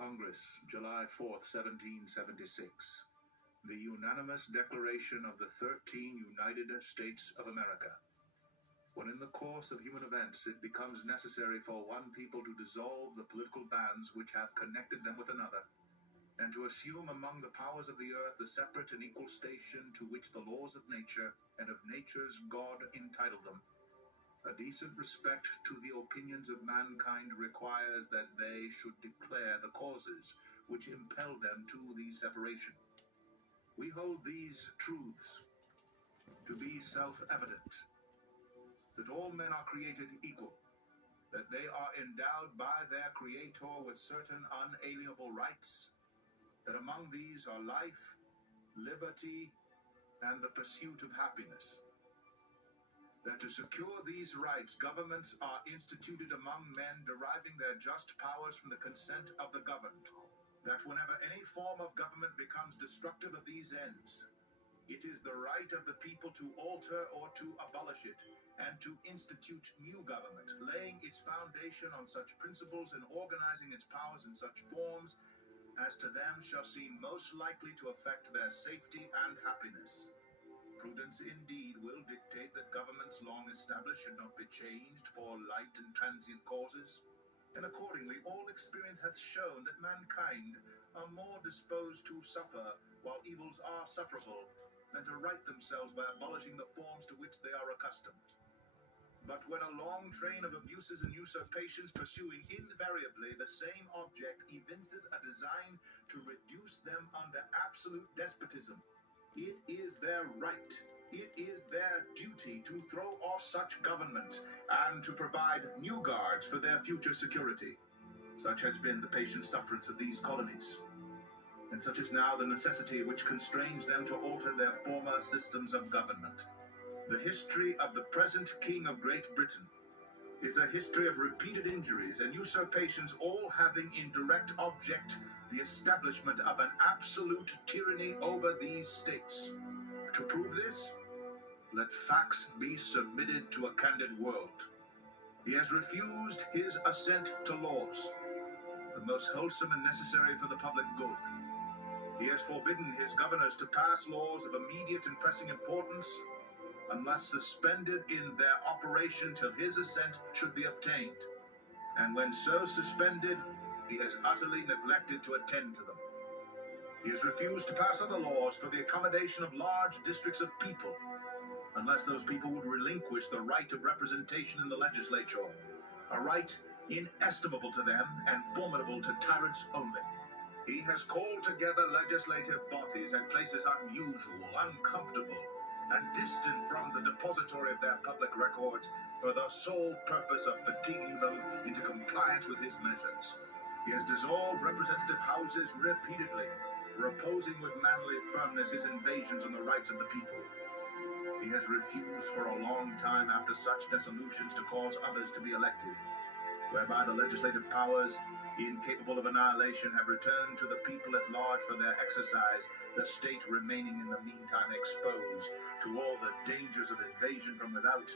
Congress, July 4th, 1776. The unanimous declaration of the 13 United States of America. When in the course of human events it becomes necessary for one people to dissolve the political bands which have connected them with another, and to assume among the powers of the earth the separate and equal station to which the laws of nature and of nature's God entitle them, a decent respect to the opinions of mankind requires that they should declare the causes which impel them to the separation. We hold these truths to be self-evident, that all men are created equal, that they are endowed by their Creator with certain unalienable rights, that among these are life, liberty, and the pursuit of happiness. That to secure these rights, governments are instituted among men, deriving their just powers from the consent of the governed. That whenever any form of government becomes destructive of these ends, it is the right of the people to alter or to abolish it, and to institute new government, laying its foundation on such principles and organizing its powers in such forms as to them shall seem most likely to affect their safety and happiness. Prudence indeed will dictate that governments long established should not be changed for light and transient causes, and accordingly all experience hath shown that mankind are more disposed to suffer while evils are sufferable than to right themselves by abolishing the forms to which they are accustomed. But when a long train of abuses and usurpations pursuing invariably the same object evinces a design to reduce them under absolute despotism, it is their right, it is their duty to throw off such government and to provide new guards for their future security. Such has been the patient sufferance of these colonies, and such is now the necessity which constrains them to alter their former systems of government. The history of the present King of Great Britain is a history of repeated injuries and usurpations, all having in direct object the establishment of an absolute tyranny over these states. To prove this, let facts be submitted to a candid world. He has refused his assent to laws, the most wholesome and necessary for the public good. He has forbidden his governors to pass laws of immediate and pressing importance, unless suspended in their operation till his assent should be obtained. And when so suspended, he has utterly neglected to attend to them. He has refused to pass other laws for the accommodation of large districts of people, unless those people would relinquish the right of representation in the legislature, a right inestimable to them and formidable to tyrants only. He has called together legislative bodies at places unusual, uncomfortable, and distant from the depository of their public records for the sole purpose of fatiguing them into compliance with his measures. He has dissolved representative houses repeatedly for opposing with manly firmness his invasions on the rights of the people. He has refused for a long time after such dissolutions to cause others to be elected, whereby the legislative powers, incapable of annihilation, have returned to the people at large for their exercise, the state remaining in the meantime exposed to all the dangers of invasion from without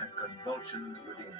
and convulsions within.